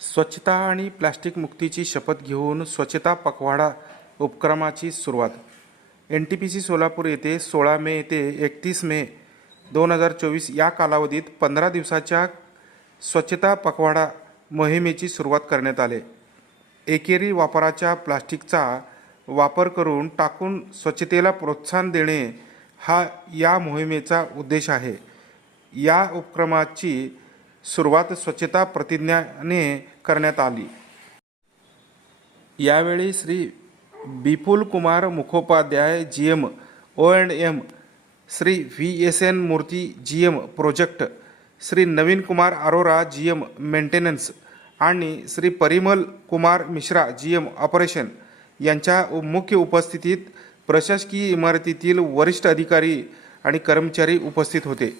स्वच्छता आणि प्लॅस्टिक मुक्तीची शपथ घेऊन स्वच्छता पखवाडा उपक्रमाची सुरुवात. N T P C Solapur येथे सोळा मे ते एकतीस मे दोन हजार चोवीस या कालावधीत पंधरा दिवसाच्या स्वच्छता पखवाडा मोहिमेची सुरुवात करण्यात आले. एकेरी वापराच्या प्लास्टिकचा वापर करून टाकून स्वच्छतेला प्रोत्साहन देणे हा या मोहिमेचा उद्देश आहे. या उपक्रमाची सुरुवात स्वच्छता प्रतिज्ञाने करण्यात आली. यावेळी Shri Bipul Kumar Mukhopadhyay G M O and M Shri V S N Murthy G M project Shri Naveen Kumar Arora G M maintenance आणि Shri Parimal Kumar Mishra G M operation यांच्या मुख्य उपस्थितीत प्रशासकीय इमारतीतील वरिष्ठ अधिकारी आणि कर्मचारी उपस्थित होते.